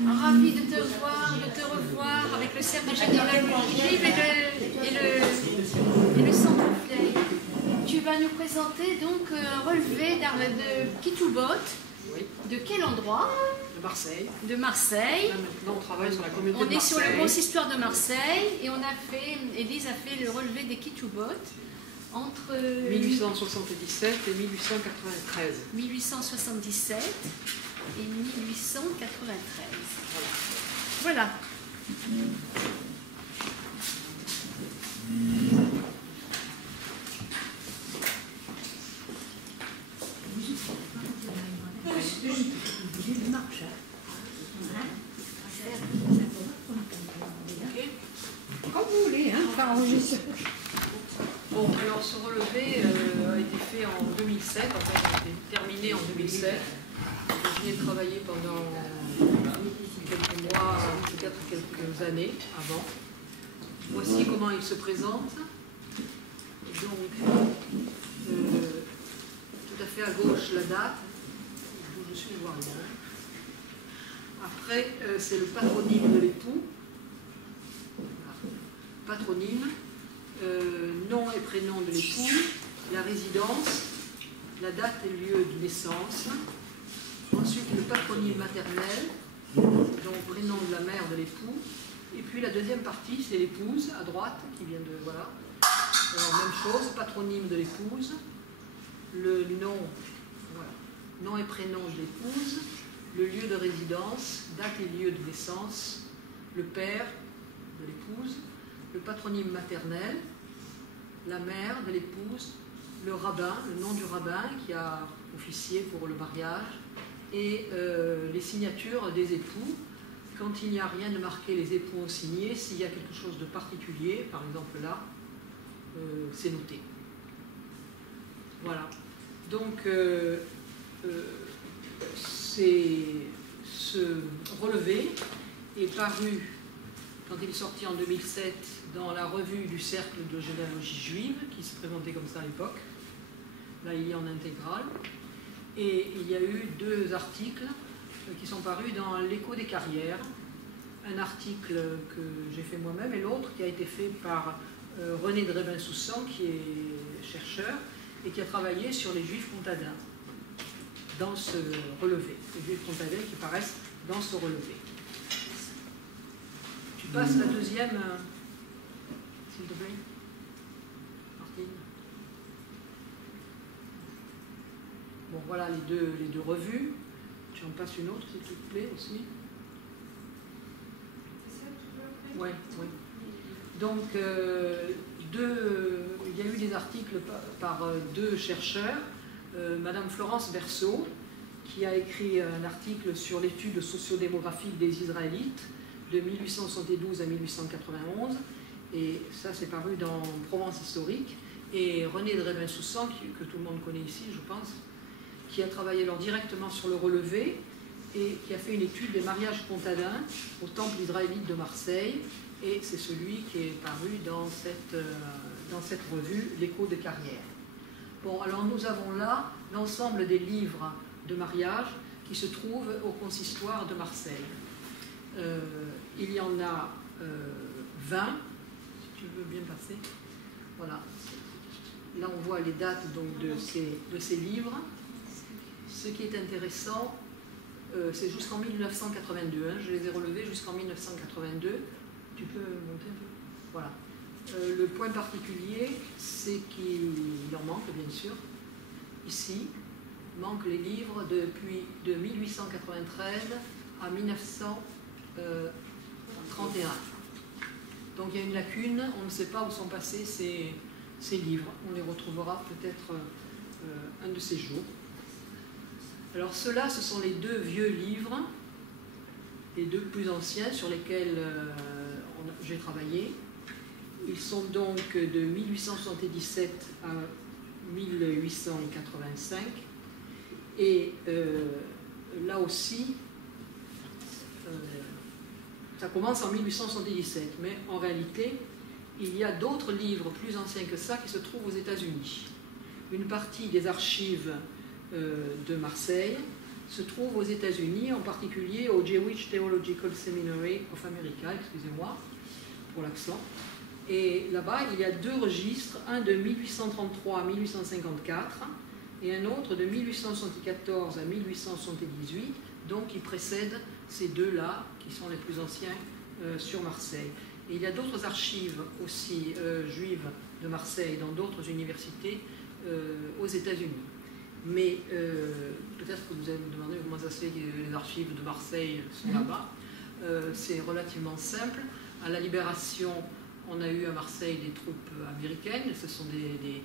Ravi de te voir, de te revoir avec le cercle général juif et le centre Fleury. Tu vas nous présenter donc un relevé de Ketubot. Oui. De quel endroit? De Marseille. De Marseille. Là, maintenant, on travaille sur la communauté de On est Marseille. sur le consistoire de Marseille et Élise a fait le relevé des Ketubot entre 1877 et 1893. 1877 et 1893. Voilà. Comme vous voulez, hein, enfin enregistrer. Bon, alors ce relevé a été fait en 2007, en fait, il a été terminé en 2007. J'y ai travaillé pendant quelques mois, peut-être quelques années avant. Voici comment il se présente. Donc, tout à fait à gauche la date, où je suis voir là. Après, c'est le patronyme de l'époux. Voilà. Patronyme, nom et prénom de l'époux, la résidence, la date et lieu de naissance. Ensuite, le patronyme maternel, donc prénom de la mère de l'époux. Et puis la deuxième partie, c'est l'épouse, à droite, qui vient de... Voilà. Alors, même chose, patronyme de l'épouse, le nom, voilà, nom et prénom de l'épouse, le lieu de résidence, date et lieu de naissance, le père de l'épouse, le patronyme maternel, la mère de l'épouse, le rabbin, le nom du rabbin qui a officié pour le mariage, et les signatures des époux. Quand il n'y a rien de marqué, les époux ont signé. S'il y a quelque chose de particulier, par exemple là, c'est noté. Voilà. Donc, ce relevé est paru, quand il est sorti en 2007, dans la revue du Cercle de généalogie juive, qui se présentait comme ça à l'époque. Là, il y est en intégrale. Et il y a eu deux articles qui sont parus dans l'Écho des carrières. Un article que j'ai fait moi-même et l'autre qui a été fait par René Drébin-Soussan, qui est chercheur et qui a travaillé sur les juifs comtadins dans ce relevé. Les juifs comtadins qui paraissent dans ce relevé. Tu passes la deuxième, s'il te plaît, Martine. Bon, voilà les deux revues. Tu en passes une autre, s'il te plaît, aussi. Oui, oui. Donc, il y a eu des articles par deux chercheurs. Madame Florence Berceau, qui a écrit un article sur l'étude sociodémographique des Israélites de 1872 à 1891. Et ça, c'est paru dans Provence historique. Et René Drébin-Soussan, que tout le monde connaît ici, je pense, qui a travaillé alors directement sur le relevé et qui a fait une étude des mariages comtadins au temple israélite de Marseille. Et c'est celui qui est paru dans cette revue, l'Écho des carrières. Bon, alors nous avons là l'ensemble des livres de mariage qui se trouvent au consistoire de Marseille. Il y en a 20, si tu veux bien passer. Voilà. Là, on voit les dates donc, de ces livres. Ce qui est intéressant, c'est jusqu'en 1982. Hein, je les ai relevés jusqu'en 1982. Tu peux monter un peu? Voilà. Le point particulier, c'est qu'il en manque, bien sûr. Ici, manquent les livres de 1893 à 1931. Donc il y a une lacune, on ne sait pas où sont passés ces livres. On les retrouvera peut-être un de ces jours. Alors ceux-là, ce sont les deux vieux livres, les deux plus anciens sur lesquels j'ai travaillé. Ils sont donc de 1877 à 1885. Et là aussi, ça commence en 1877. Mais en réalité, il y a d'autres livres plus anciens que ça qui se trouvent aux États-Unis. Une partie des archives de Marseille se trouve aux États-Unis, en particulier au Jewish Theological Seminary of America, excusez-moi pour l'accent. Et là-bas, il y a 2 registres, un de 1833 à 1854 et un autre de 1874 à 1878, donc qui précèdent ces 2-là, qui sont les plus anciens sur Marseille. Et il y a d'autres archives aussi juives de Marseille dans d'autres universités aux États-Unis. Mais peut-être que vous allez me demander comment ça se fait que les archives de Marseille sont là-bas. C'est relativement simple. À la Libération, on a eu à Marseille des troupes américaines. Ce sont des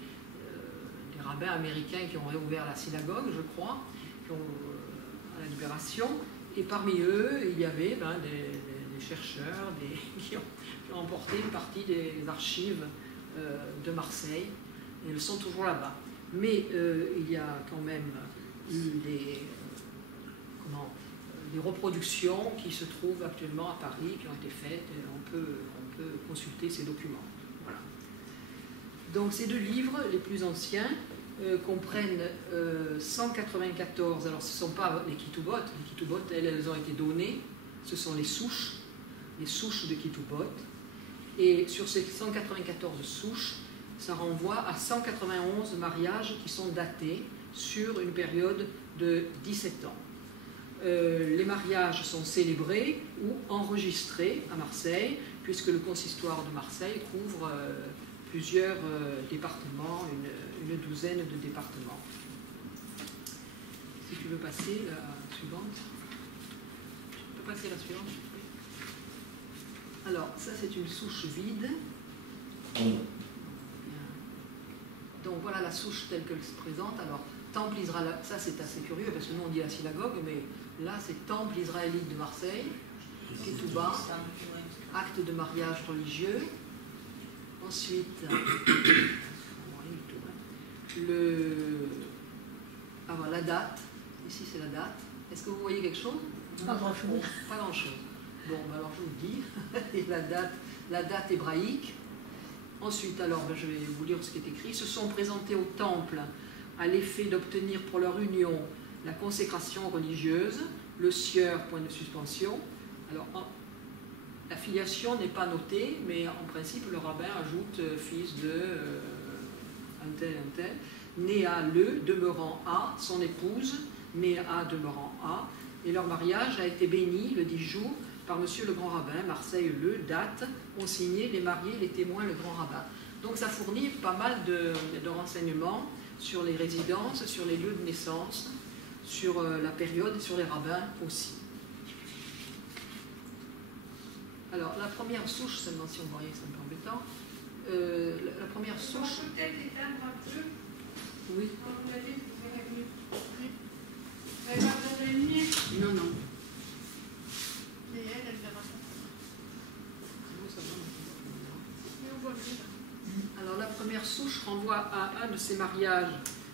rabbins américains qui ont réouvert la synagogue, je crois, à la Libération. Et parmi eux, il y avait des chercheurs qui ont emporté une partie des archives de Marseille. Et elles sont toujours là-bas. Mais il y a quand même eu des reproductions qui se trouvent actuellement à Paris, qui ont été faites. On peut consulter ces documents. Voilà. Donc ces 2 livres, les plus anciens, comprennent 194. Alors ce ne sont pas les Ketubot. Les Ketubot, elles ont été données. Ce sont les souches de Ketubot. Et sur ces 194 souches, ça renvoie à 191 mariages qui sont datés sur une période de 17 ans. Les mariages sont célébrés ou enregistrés à Marseille, puisque le consistoire de Marseille couvre plusieurs départements, une douzaine de départements. Si tu veux passer la suivante. Tu peux passer la suivante. Alors, ça c'est une souche vide. Donc voilà la souche telle qu'elle se présente. Alors, Temple Israël, ça c'est assez curieux parce que nous on dit la synagogue, mais là c'est Temple israélite de Marseille, Ketouba, acte de mariage religieux. Ensuite, la date. Ici c'est la date. Est-ce que vous voyez quelque chose? Pas grand-chose. Pas grand-chose. Bon, alors je vous le dis. Et la date hébraïque. Ensuite, alors, je vais vous lire ce qui est écrit. Se sont présentés au temple à l'effet d'obtenir pour leur union la consécration religieuse, le sieur, point de suspension. Alors, la filiation n'est pas notée, mais en principe, le rabbin ajoute fils de un tel, né à le, demeurant à, son épouse, né à, demeurant à, et leur mariage a été béni le 10 jours par monsieur le grand rabbin, Marseille le, date, ont signé les mariés, les témoins, le grand rabbin. Donc ça fournit pas mal de renseignements sur les résidences, sur les lieux de naissance, sur la période et sur les rabbins aussi. Alors la première souche, seulement si on voyait, c'est un peu embêtant, la première souche... On peut peut-être éteindre un peu. Oui. Quand vous l'avez, vous verrez mieux. Vous allez voir dans la lumière. Non, non. Et elle verra ça. Mais on voit mieux là. Alors la première souche renvoie à un de ces mariages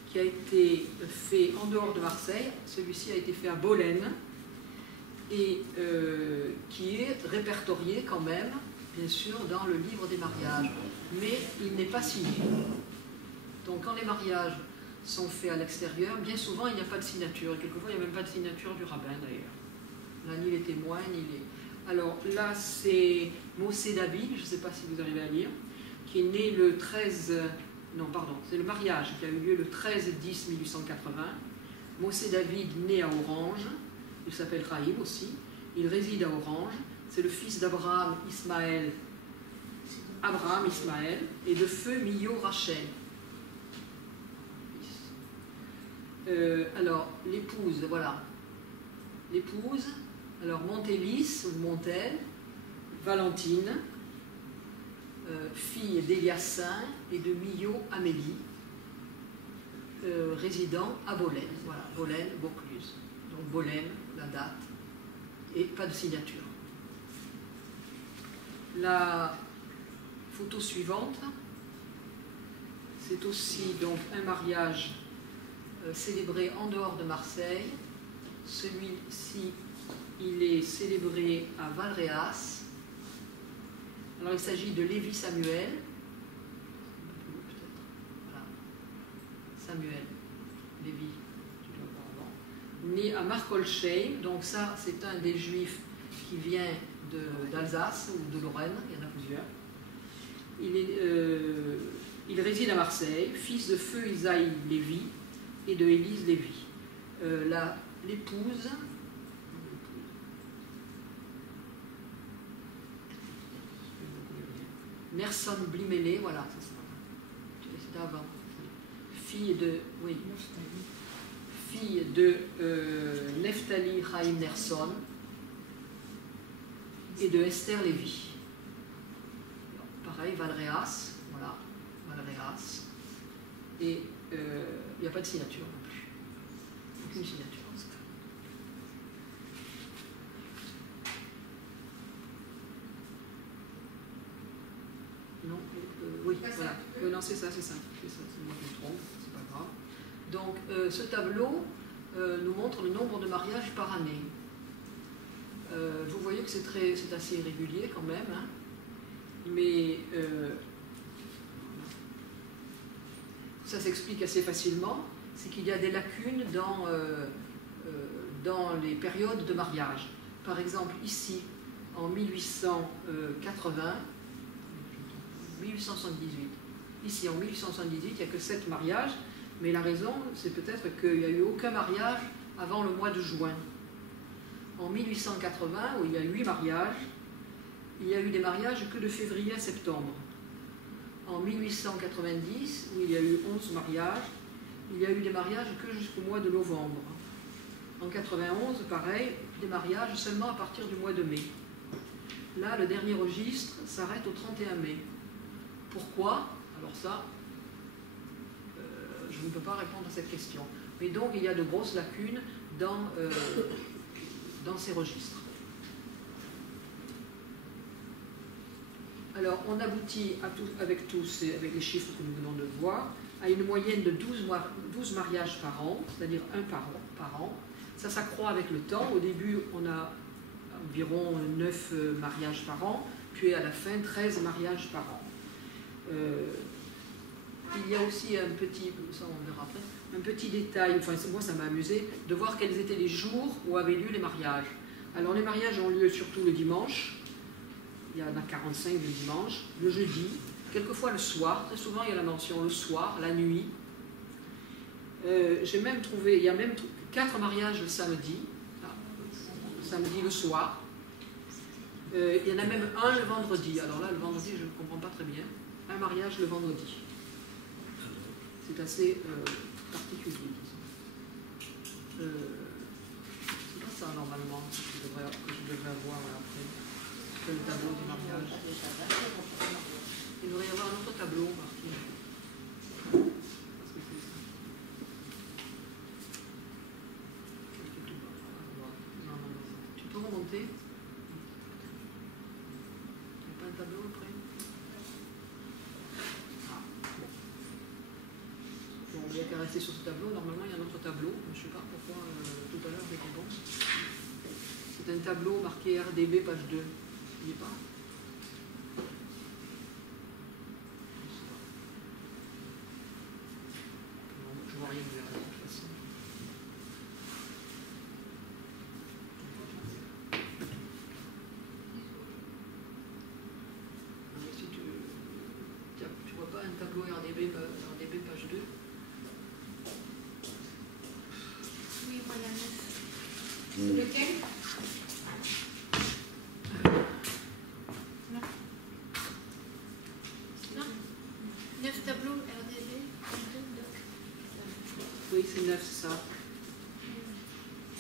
qui a été fait en dehors de Marseille. Celui-ci a été fait à Bolène et qui est répertorié quand même, bien sûr, dans le livre des mariages. Mais il n'est pas signé. Donc quand les mariages sont faits à l'extérieur, bien souvent il n'y a pas de signature. Et quelquefois il n'y a même pas de signature du rabbin d'ailleurs. Là, ni les témoins, ni les... Alors là, c'est Mossé David, je ne sais pas si vous arrivez à lire, qui est né le 13... Non, pardon, c'est le mariage qui a eu lieu le 13-10-1880. Mossé David, né à Orange, il s'appelle Raïm aussi, il réside à Orange, c'est le fils d'Abraham Ismaël et de feu Millot Rachel. Alors, l'épouse, voilà. L'épouse, alors Montélis ou Montel, Valentine, fille d'Eliassin et de Millot Amélie, résidant à Bolène. Voilà, Bolène, Vaucluse. Donc Bolène, la date, et pas de signature. La photo suivante, c'est aussi donc un mariage célébré en dehors de Marseille. Celui-ci, il est célébré à Valréas. Alors il s'agit de Lévi Samuel. Voilà. Samuel, Lévi, tu dois voir avant. né à Markolsheim. Donc ça, c'est un des juifs qui vient d'Alsace ou de Lorraine, il y en a plusieurs. Il réside à Marseille, fils de Feu Isaïe Lévy et de Élise Lévy. L'épouse, Nerson Blimele, voilà, c'est ça. C'était avant. Fille de Neftali Chaim Nerson et de Esther Lévy. Pareil, Valréas, voilà, Valréas. Et il n'y a pas de signature non plus. Aucune signature. Non, oui, voilà. Non, c'est ça, c'est moi qui me trompe, c'est pas grave. Donc, ce tableau nous montre le nombre de mariages par année. Vous voyez que c'est assez irrégulier quand même, hein, mais ça s'explique assez facilement. C'est qu'il y a des lacunes dans les périodes de mariage. Par exemple, ici, en 1878, ici en 1878, il n'y a que 7 mariages, mais la raison, c'est peut-être qu'il n'y a eu aucun mariage avant le mois de juin. En 1880, où il y a 8 mariages, il n'y a eu des mariages que de février à septembre. En 1890, où il y a eu 11 mariages, il n'y a eu des mariages que jusqu'au mois de novembre. En 91, pareil, des mariages seulement à partir du mois de mai. Là, le dernier registre s'arrête au 31 mai. Pourquoi? Alors ça, je ne peux pas répondre à cette question. Mais donc, il y a de grosses lacunes dans ces registres. Alors, on aboutit avec les chiffres que nous venons de voir, à une moyenne de 12 mariages par an, c'est-à-dire un par an. Ça s'accroît avec le temps. Au début, on a environ 9 mariages par an, puis à la fin, 13 mariages par an. Il y a aussi un petit, ça on verra après, un petit détail, enfin moi ça m'a amusé, de voir quels étaient les jours où avaient lieu les mariages. Alors les mariages ont lieu surtout le dimanche, il y en a 45 le dimanche, le jeudi, quelquefois le soir, très souvent il y a la mention le soir, la nuit. J'ai même trouvé, il y a même 4 mariages le samedi, le soir. Il y en a même un le vendredi, alors là le vendredi je ne comprends pas très bien. Un mariage le vendredi. C'est assez particulier. C'est pas ça normalement que je devrais avoir après. C'est le tableau du mariage. Il devrait y avoir un autre tableau, Martine. Non, tu peux remonter? Il n'y a pas un tableau après? Il n'y a qu'à rester sur ce tableau. Normalement, il y a un autre tableau. Je ne sais pas pourquoi tout à l'heure c'était bon. C'est un tableau marqué RDB, page 2. Il n'y est pas? Non, je ne vois rien de toute façon. Si tu ne vois pas un tableau RDB page 2? Oui, voilà. Lequel? Non. 9 tableaux RDB. Oui, c'est 9, c'est ça.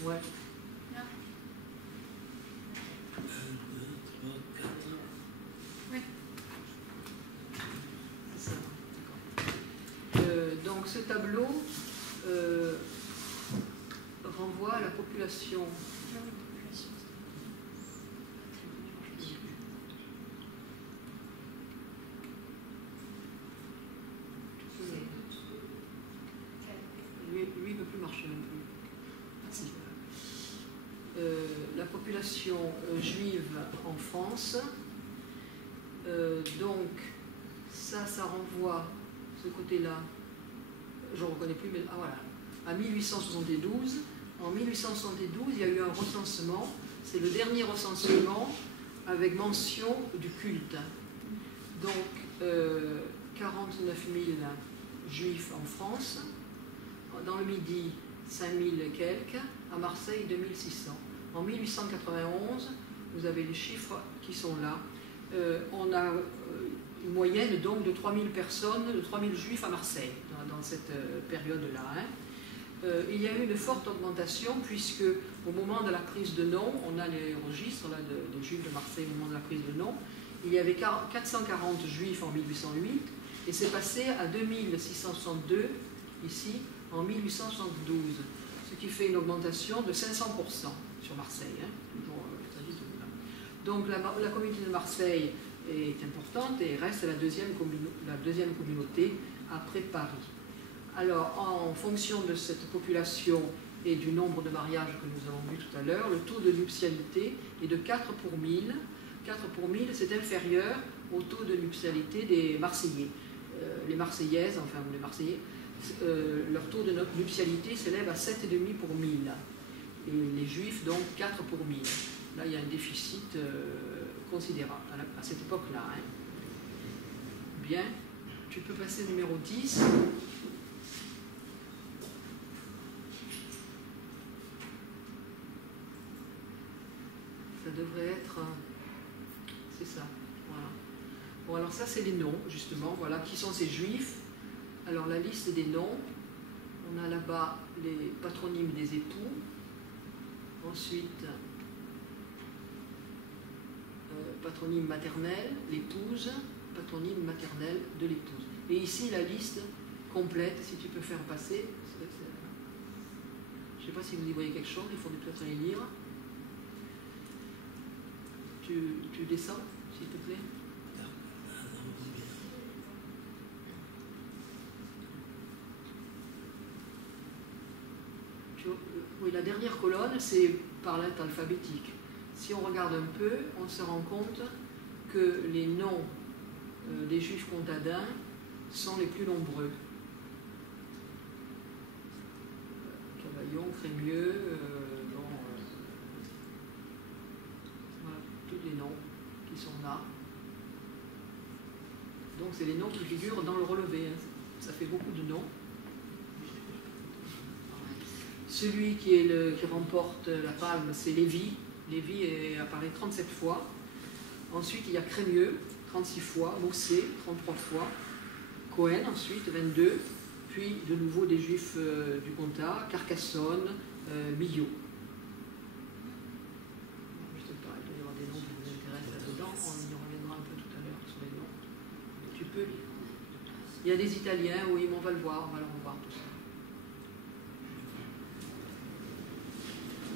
Ouais. Là. Oui. C'est ça, d'accord. Donc ce tableau renvoie à la population. Lui ne peut plus marcher non plus. Si. La population juive en France. Donc, ça renvoie, ce côté-là, je ne reconnais plus, mais voilà, à 1872. En 1872, il y a eu un recensement, c'est le dernier recensement avec mention du culte. Donc, 49 000 juifs en France, dans le Midi, 5 000 et quelques, à Marseille, 2600. En 1891, vous avez les chiffres qui sont là. On a une moyenne donc de 3 000 personnes, de 3 000 juifs à Marseille, dans cette période-là. Hein. Il y a eu une forte augmentation puisque au moment de la prise de nom, on a les registres là, des juifs de Marseille au moment de la prise de nom, il y avait 440 juifs en 1808 et c'est passé à 2662 ici en 1872, ce qui fait une augmentation de 500% sur Marseille. Hein. Donc la communauté de Marseille est importante et reste la deuxième communauté après Paris. Alors, en fonction de cette population et du nombre de mariages que nous avons vu tout à l'heure, le taux de nuptialité est de 4 pour 1000. 4 pour 1000, c'est inférieur au taux de nuptialité des Marseillais. Les Marseillaises, enfin, ou les Marseillais, leur taux de nuptialité s'élève à 7,5 pour 1000. Et les Juifs, donc, 4 pour 1000. Là, il y a un déficit considérable à cette époque-là. Hein. Bien, tu peux passer au numéro 10. Ça devrait être... c'est ça, voilà. Bon, alors ça, c'est les noms, justement. Voilà, qui sont ces Juifs? Alors, la liste des noms. On a là-bas les patronymes des époux. Ensuite... patronyme maternel, l'épouse, patronyme maternel de l'épouse. Et ici, la liste complète, si tu peux faire passer. Je ne sais pas si vous y voyez quelque chose, il faut peut-être les lire. Tu descends, s'il te plaît. Oui, la dernière colonne, c'est par lettre alphabétique. Si on regarde un peu, on se rend compte que les noms des juifs comtadins sont les plus nombreux. Cavaillon, Crémieux, voilà, tous les noms qui sont là. Donc c'est les noms qui figurent dans le relevé. Hein. Ça fait beaucoup de noms. Celui qui remporte la palme, c'est Lévi. Lévi apparaît 37 fois. Ensuite, il y a Crémieux, 36 fois. Mossé, 33 fois. Cohen, ensuite, 22. Puis, de nouveau, des Juifs du Comtat. Carcassonne, Millau. Je ne sais pas, il doit y avoir des noms qui vous intéressent là-dedans. On y reviendra un peu tout à l'heure sur les noms. Tu peux. Il y a des Italiens, oui, mais on va le voir. On va le revoir tout ça.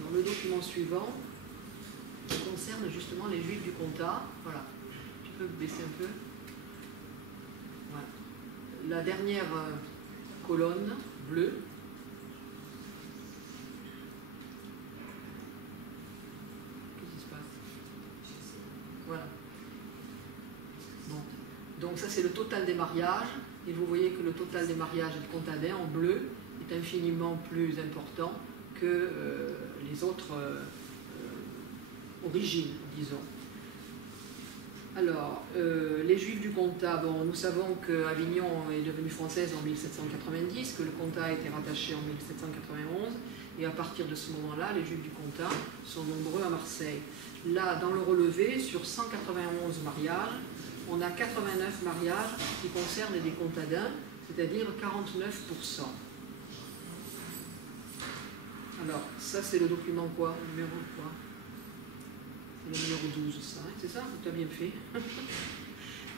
Dans le document suivant, concerne justement les Juifs du Comtat. Voilà. Tu peux baisser un peu. Voilà. La dernière colonne bleue. Qu'est-ce qui se passe? Voilà. Bon. Donc ça c'est le total des mariages. Et vous voyez que le total des mariages comtadins en bleu est infiniment plus important que les autres origines, disons. Alors, les Juifs du Comtat, bon, nous savons qu'Avignon est devenue française en 1790, que le Comtat a été rattaché en 1791, et à partir de ce moment-là, les Juifs du Comtat sont nombreux à Marseille. Là, dans le relevé, sur 191 mariages, on a 89 mariages qui concernent des comtadins, c'est-à-dire 49%. Alors, ça c'est le document quoi? Le numéro quoi? C'est le numéro 12, ça, hein, c'est ça? Tu as bien fait.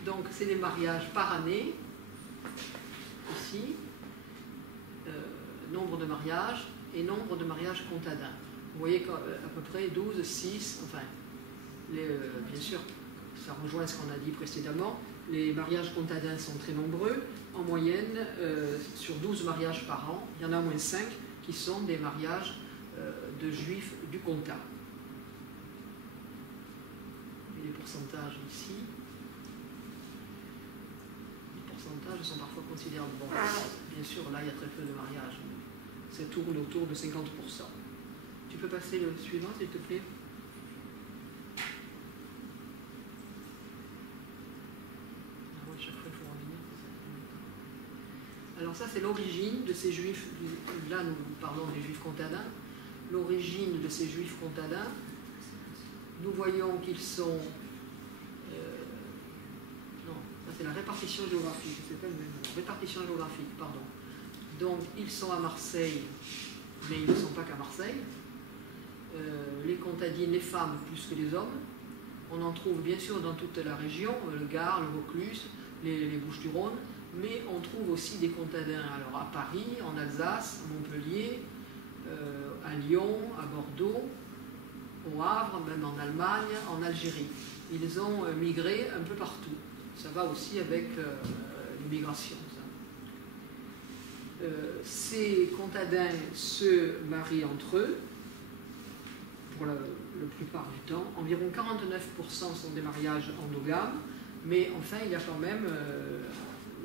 Donc, c'est les mariages par année. Ici, nombre de mariages et nombre de mariages comtadins. Vous voyez qu'à peu près 12, 6, enfin, bien sûr, ça rejoint ce qu'on a dit précédemment, les mariages comtadins sont très nombreux. En moyenne, sur 12 mariages par an, il y en a au moins 5 qui sont des mariages de juifs du Comtat. Et les pourcentages ici, les pourcentages sont parfois considérables. Bon, bien sûr, là, il y a très peu de mariages. Ça tourne autour de 50%. Tu peux passer le suivant, s'il te plaît. Ah ouais, chaque fois, il faut revenir. Alors ça, c'est l'origine de ces juifs. Là, nous parlons des juifs contadins. L'origine de ces juifs contadins, nous voyons qu'ils sont... non, ça c'est la répartition géographique. C'est pas le même mot. Répartition géographique, pardon. Donc, ils sont à Marseille, mais ils ne sont pas qu'à Marseille. Les contadines, les femmes plus que les hommes. On en trouve bien sûr dans toute la région, le Gard, le Vaucluse, les Bouches-du-Rhône, mais on trouve aussi des contadins alors à Paris, en Alsace, à Montpellier, à Lyon, à Bordeaux, au Havre, même en Allemagne, en Algérie. Ils ont migré un peu partout. Ça va aussi avec l'immigration. Ces contadins se marient entre eux, pour la plupart du temps. Environ 49% sont des mariages endogames, mais enfin, il y a quand même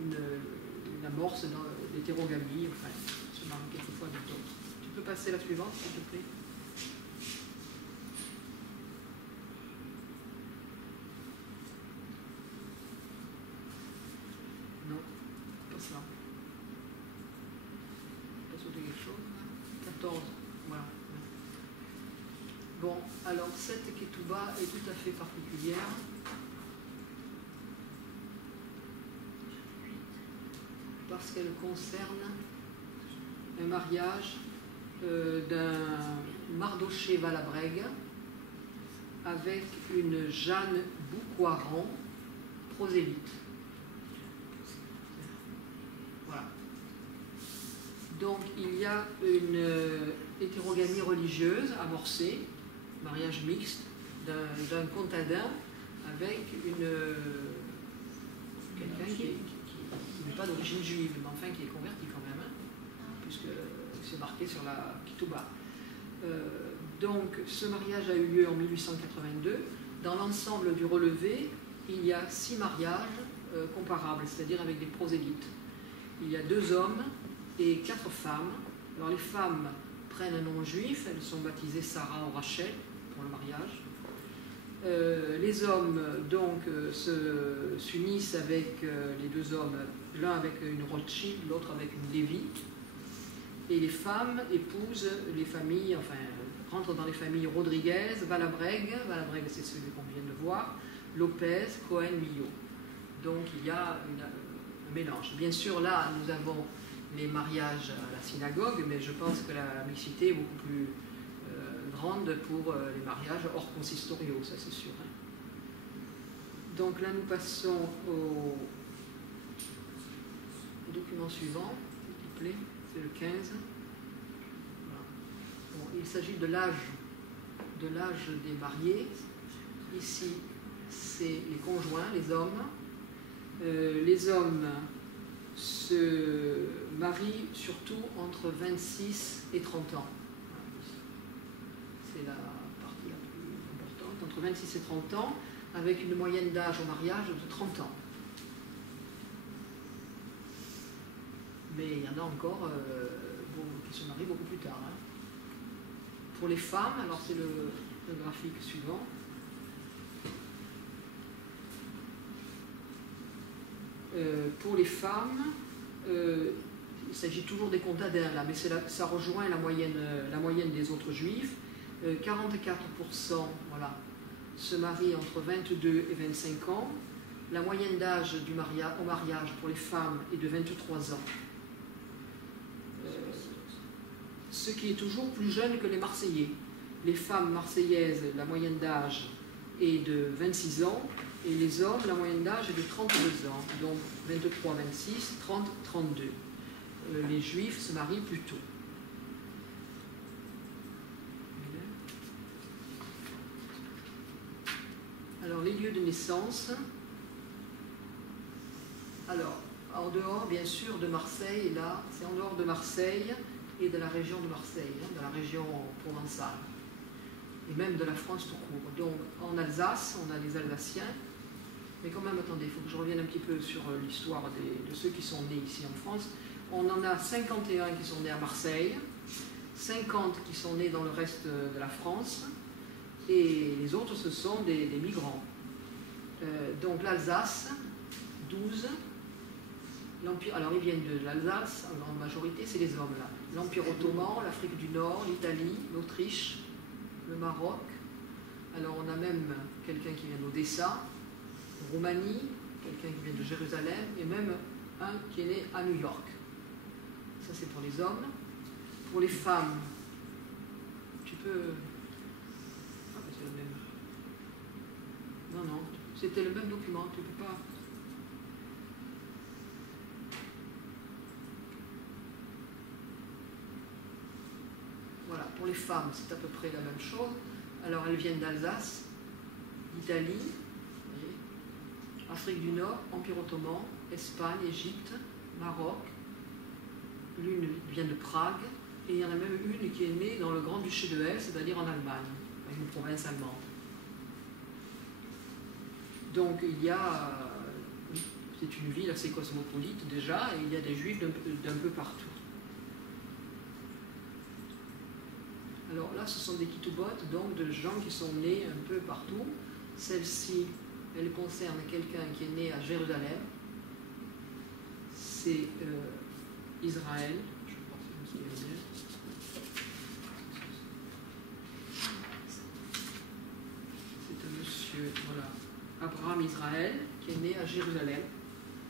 une amorce d'hétérogamie, enfin, ils se marient quelquefois avec d'autres. Tu peux passer la suivante, s'il te plaît. Non, pas ça. Pas sauter quelque chose. 14, voilà. Bon, alors cette ketouba est tout à fait particulière. Parce qu'elle concerne un mariage d'un Mardoché Valabrègue avec une Jeanne Boucoiran, prosélyte. Voilà. Donc il y a une hétérogamie religieuse amorcée, mariage mixte d'un contadin avec quelqu'un qui n'est pas d'origine juive, mais enfin qui est converti quand même, hein, puisque c'est marqué sur la ketouba. Donc ce mariage a eu lieu en 1882. Dans l'ensemble du relevé, il y a 6 mariages comparables, c'est-à-dire avec des prosélytes. Il y a 2 hommes et 4 femmes. Alors les femmes prennent un nom juif, elles sont baptisées Sarah ou Rachel pour le mariage. Les hommes donc s'unissent avec les 2 hommes, l'un avec une Rothschild, l'autre avec une Lévi, et les femmes épousent les familles, enfin rentrent dans les familles Rodriguez, Valabrègue c'est celui qu'on vient de voir, Lopez, Cohen, Millot. Donc il y a un mélange. Bien sûr là nous avons les mariages à la synagogue, mais je pense que la mixité est beaucoup plus grande pour les mariages hors consistoriaux, ça c'est sûr. Hein. Donc là nous passons au document suivant, s'il vous plaît, c'est le 15. Voilà. Bon, il s'agit de l'âge des mariés. Ici c'est les conjoints, les hommes. Les hommes se marient surtout entre 26 et 30 ans. C'est la partie la plus importante, entre 26 et 30 ans, avec une moyenne d'âge au mariage de 30 ans. Mais il y en a encore qui se marient beaucoup plus tard. Hein. Pour les femmes, alors c'est le graphique suivant. Pour les femmes, il s'agit toujours des contadins là, mais ça rejoint la moyenne des autres juifs. 44% voilà, se marient entre 22 et 25 ans. La moyenne d'âge au mariage pour les femmes est de 23 ans. Ce qui est toujours plus jeune que les Marseillais. Les femmes marseillaises, la moyenne d'âge est de 26 ans, et les hommes, la moyenne d'âge est de 32 ans, donc 23, 26, 30, 32. Les juifs se marient plus tôt. Alors, les lieux de naissance. Alors, en dehors, bien sûr, de Marseille, là, c'est en dehors de Marseille et de la région de Marseille, hein, de la région provençale, et même de la France tout court. Donc, en Alsace, on a les Alsaciens, mais quand même, attendez, il faut que je revienne un petit peu sur l'histoire de ceux qui sont nés ici en France. On en a 51 qui sont nés à Marseille, 50 qui sont nés dans le reste de la France, et les autres, ce sont des migrants. Donc l'Alsace, 12. Alors ils viennent de l'Alsace, en grande majorité, c'est les hommes là. L'Empire ottoman, l'Afrique du Nord, l'Italie, l'Autriche, le Maroc. Alors on a même quelqu'un qui vient d'Odessa, Roumanie, quelqu'un qui vient de Jérusalem, et même un qui est né à New York. Ça c'est pour les hommes. Pour les femmes, tu peux... Ah, c'est le même. Non, c'était le même document, tu ne peux pas... Voilà, pour les femmes, c'est à peu près la même chose. Alors, elles viennent d'Alsace, d'Italie, Afrique du Nord, Empire ottoman, Espagne, Égypte, Maroc. L'une vient de Prague, et il y en a même une qui est née dans le Grand-Duché de Hesse, c'est-à-dire en Allemagne, une province allemande. Donc, il y a... C'est une ville assez cosmopolite déjà, et il y a des juifs d'un peu partout. Alors là, ce sont des kitubotes, donc de gens qui sont nés un peu partout. Celle-ci, elle concerne quelqu'un qui est né à Jérusalem. C'est Israël. Je crois que c'est Israël. C'est un monsieur, voilà, Abraham Israël, qui est né à Jérusalem.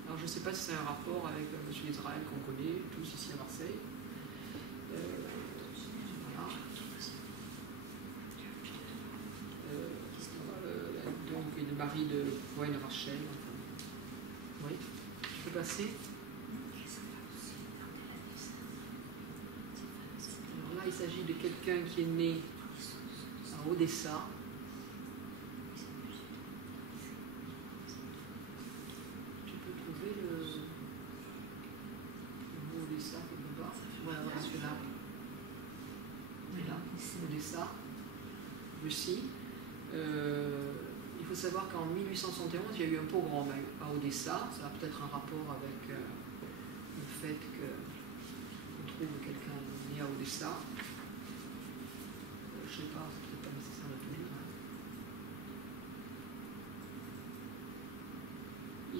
Alors je ne sais pas si c'est un rapport avec monsieur Israël qu'on connaît tous ici à Marseille. Donc, le mari de Cohen Rachel. Oui, je peux passer. Alors là, il s'agit de quelqu'un qui est né à Odessa. Tu peux trouver le mot Odessa quelque part. Voilà, celui-là. Là, Odessa, Russie. Il faut savoir qu'en 1871, il y a eu un pogrom à Odessa. Ça a peut-être un rapport avec le fait qu'on trouve quelqu'un né à Odessa. Je ne sais pas, c'est peut-être pas nécessaire de tout lire.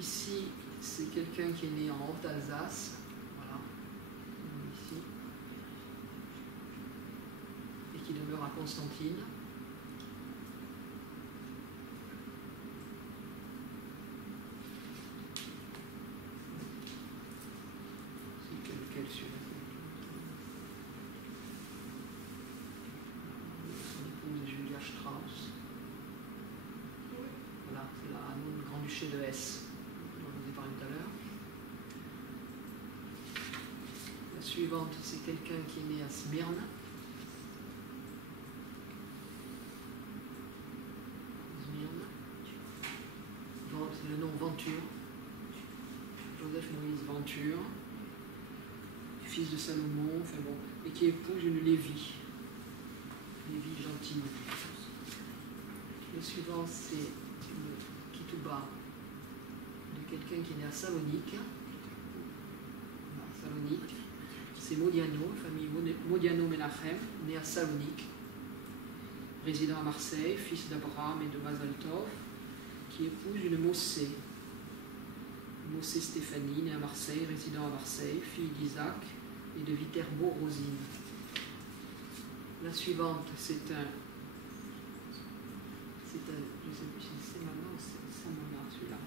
Ici, c'est quelqu'un qui est né en Haute-Alsace. Voilà, ici. Et qui demeure à Constantine. Voilà, c'est la Grand-Duché de Hesse, dont je vous ai parlé tout à l'heure. La suivante, c'est quelqu'un qui est né à Smyrne. C'est le nom Venture. Joseph Moïse Venture, fils de Salomon, enfin bon, et qui épouse une Lévi. Lévi gentille. Le suivant, c'est une Kituba de quelqu'un qui est né à Salonique. Salonique. C'est Modiano, famille Modiano Menachem, né à Salonique, résident à Marseille, fils d'Abraham et de Mazal Tov, qui épouse une Mossé. Mossé Stéphanie, née à Marseille, résident à Marseille, fille d'Isaac et de Viterbo Rosine. La suivante, c'est un, je ne sais plus si c'est maman ou c'est sa maman, celui-là,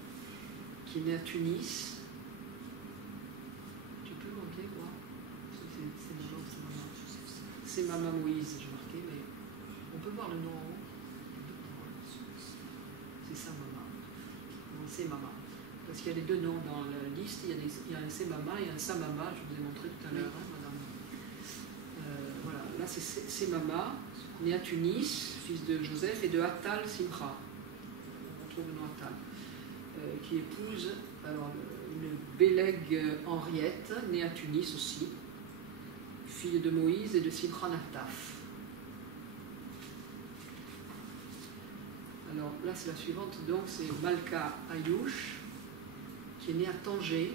qui est né à Tunis. Tu peux manquer quoi? C'est maman ou c'est maman? C'est maman Moïse, j'ai marqué, mais on peut voir le nom en haut. C'est sa maman. Non, c'est maman. Parce qu'il y a les deux noms dans la liste, il y a un Semama et un Samama, je vous ai montré tout à l'heure, hein, madame. Voilà, là c'est Semama, né à Tunis, fils de Joseph, et de Attal Simcha. On trouve le nom Attal. Qui épouse alors, une Bélègue Henriette, née à Tunis aussi, fille de Moïse et de Simcha Naftaf. Alors là c'est la suivante, donc c'est Malka Ayouch, qui est née à Tanger,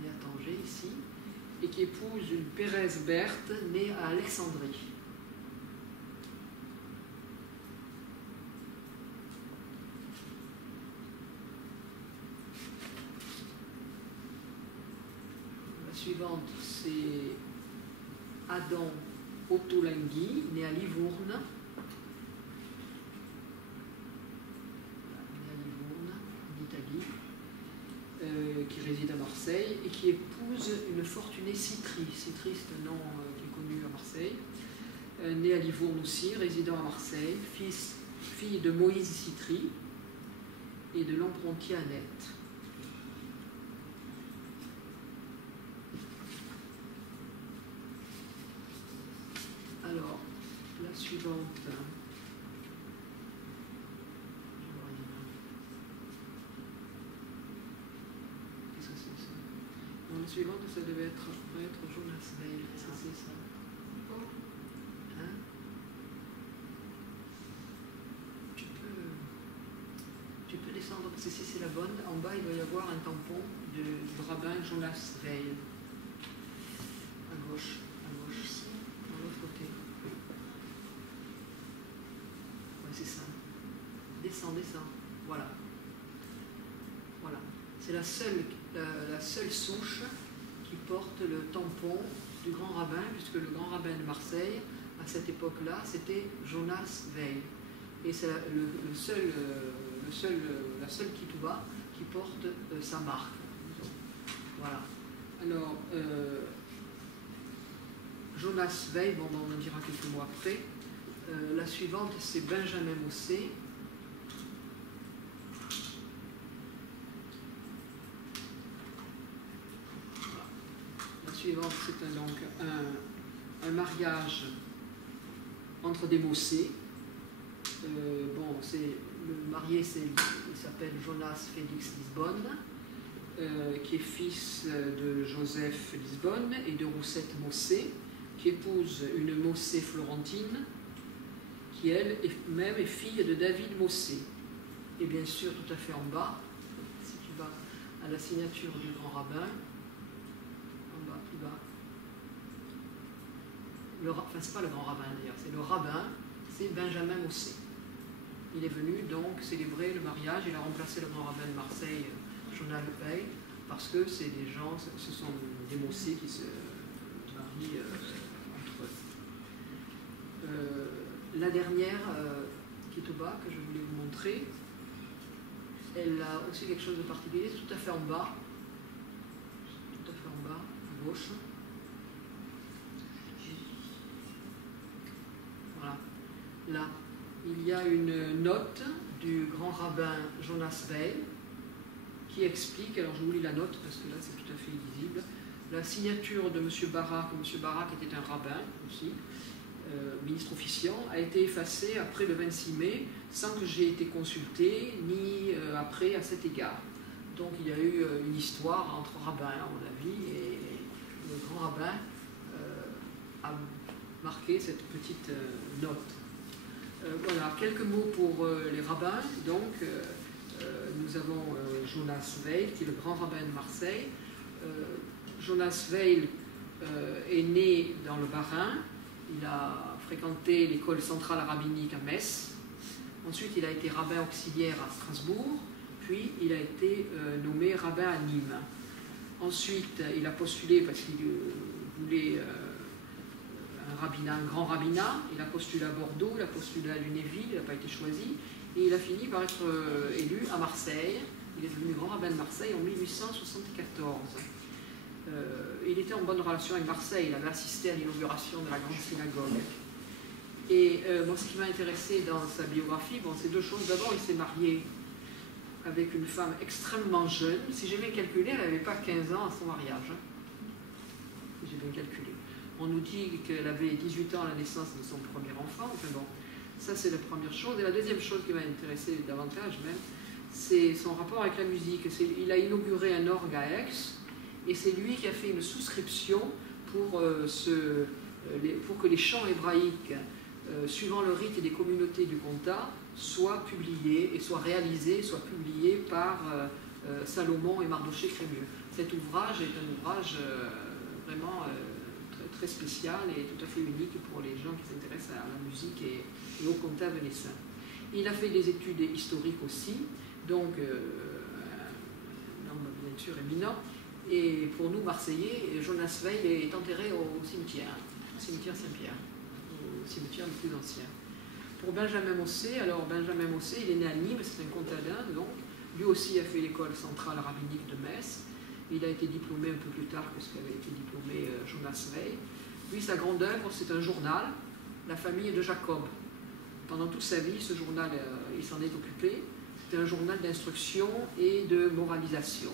née à Tanger ici, et qui épouse une Pérez Berthe née à Alexandrie. La suivante, c'est Adam Ottolenghi, né à Livourne. En Italie, qui réside à Marseille et qui épouse une fortunée Citry. Citry, c'est un nom qui est connu à Marseille. Né à Livourne aussi, résident à Marseille, fille de Moïse Citry et de l'emprontier Annette. Alors, la suivante. Qu'est-ce que c'est ça? Non, la suivante, ça devait être Jonas Veil. Ça, c'est ça. Hein? Tu peux descendre, parce que si c'est la bonne, en bas, il doit y avoir un tampon du rabbin Jonas Veil. À gauche. De l'autre côté. Ouais, c'est ça. Descends. Voilà. C'est la seule souche qui porte le tampon du grand rabbin, puisque le grand rabbin de Marseille, à cette époque-là, c'était Jonas Veil. Et c'est la seule ketouba qui porte sa marque. Voilà. Alors, Jonas Veil, bon, on en dira quelques mois après. La suivante, c'est Benjamin Mossé. Voilà. La suivante, c'est donc un mariage entre des Mossé. Bon, le marié, il s'appelle Jonas Félix Lisbonne, qui est fils de Joseph Lisbonne et de Roussette Mossé, qui épouse une Mossé florentine, qui elle-même est fille de David Mossé. Et bien sûr, tout à fait en bas, si tu vas à la signature du grand rabbin, en bas, plus bas, enfin c'est pas le grand rabbin d'ailleurs, c'est le rabbin, c'est Benjamin Mossé. Il est venu donc célébrer le mariage, il a remplacé le grand rabbin de Marseille, Jonas Veil, parce que ce sont des Mossé qui se marient entre eux. La dernière ketouba que je voulais vous montrer, elle a aussi quelque chose de particulier, tout à fait en bas, à gauche. Voilà. Là, il y a une note du grand rabbin Jonas Veil qui explique, alors je vous lis la note parce que là c'est tout à fait illisible, la signature de M. Barak, M. Barak était un rabbin aussi, ministre officiant, a été effacée après le 26 mai sans que j'ai été consulté, ni après à cet égard. Donc il y a eu une histoire entre rabbins, à mon avis, et le grand rabbin a marqué cette petite note. Voilà, quelques mots pour les rabbins. Donc, nous avons Jonas Veil, qui est le grand rabbin de Marseille. Jonas Veil est né dans le Bas-Rhin. Il a fréquenté l'école centrale rabbinique à Metz. Ensuite, il a été rabbin auxiliaire à Strasbourg. Puis, il a été nommé rabbin à Nîmes. Ensuite, il a postulé parce qu'il voulait un grand rabbinat. Il a postulé à Bordeaux, il a postulé à Lunéville, il n'a pas été choisi. Et il a fini par être élu à Marseille. Il est devenu grand rabbin de Marseille en 1874. Il était en bonne relation avec Marseille. Il avait assisté à l'inauguration de la grande synagogue. Et moi, ce qui m'a intéressé dans sa biographie, bon, c'est deux choses. D'abord, il s'est marié avec une femme extrêmement jeune. Si j'ai bien calculé, elle n'avait pas 15 ans à son mariage. Si j'ai bien calculé. On nous dit qu'elle avait 18 ans à la naissance de son premier enfant. Enfin bon, ça c'est la première chose. Et la deuxième chose qui m'a intéressé davantage même, c'est son rapport avec la musique. Il a inauguré un orgue à Aix, et c'est lui qui a fait une souscription pour que les chants hébraïques, suivant le rite des communautés du comtat, soient publiés et soient réalisés, soient publiés par Salomon et Mardoché Crémieux. Cet ouvrage est un ouvrage vraiment très, très spécial et tout à fait unique pour les gens qui s'intéressent à la musique et au comtat venessin. Il a fait des études historiques aussi, donc un homme bien sûr éminent. Et pour nous, Marseillais, Jonas Weil est enterré au cimetière Saint-Pierre, au cimetière le plus ancien. Pour Benjamin Mossé, alors Benjamin Mossé, il est né à Nîmes, c'est un comtadin, donc lui aussi a fait l'école centrale rabbinique de Metz. Il a été diplômé un peu plus tard que ce qu'avait été diplômé Jonas Weil. Lui, sa grande œuvre, c'est un journal, La famille de Jacob. Pendant toute sa vie, ce journal, il s'en est occupé. C'était un journal d'instruction et de moralisation.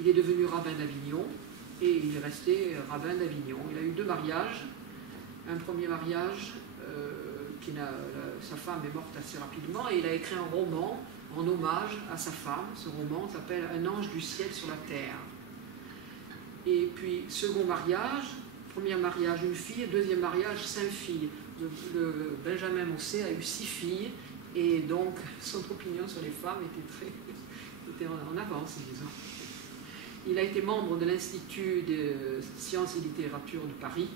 Il est devenu rabbin d'Avignon et il est resté rabbin d'Avignon. Il a eu 2 mariages. Un premier mariage, sa femme est morte assez rapidement, et il a écrit un roman en hommage à sa femme. Ce roman s'appelle « Un ange du ciel sur la terre ». Et puis, second mariage, premier mariage, 1 fille, deuxième mariage, 5 filles. Le Benjamin Mossé a eu 6 filles, et donc son opinion sur les femmes était en avance, disons. Il a été membre de l'Institut de sciences et littérature de Paris,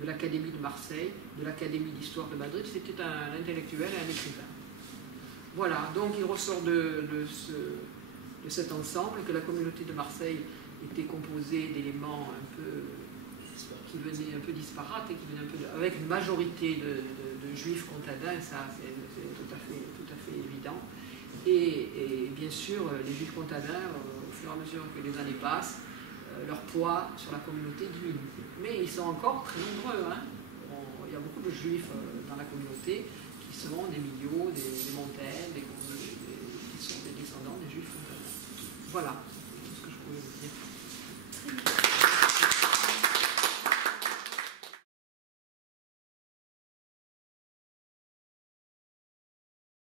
de l'Académie de Marseille, de l'Académie d'histoire de Madrid. C'était un intellectuel et un écrivain. Voilà, donc il ressort de cet ensemble que la communauté de Marseille était composée d'éléments qui venaient un peu disparates et qui venaient avec une majorité de juifs comtadins, ça c'est tout à fait évident. Et bien sûr, les juifs comtadins, au fur et à mesure que les années passent, leur poids sur la communauté diminue. Mais ils sont encore très nombreux. Hein. Il y a beaucoup de juifs dans la communauté qui sont des Miliaux, des Montaigne, qui sont des descendants des juifs comtadins. Voilà.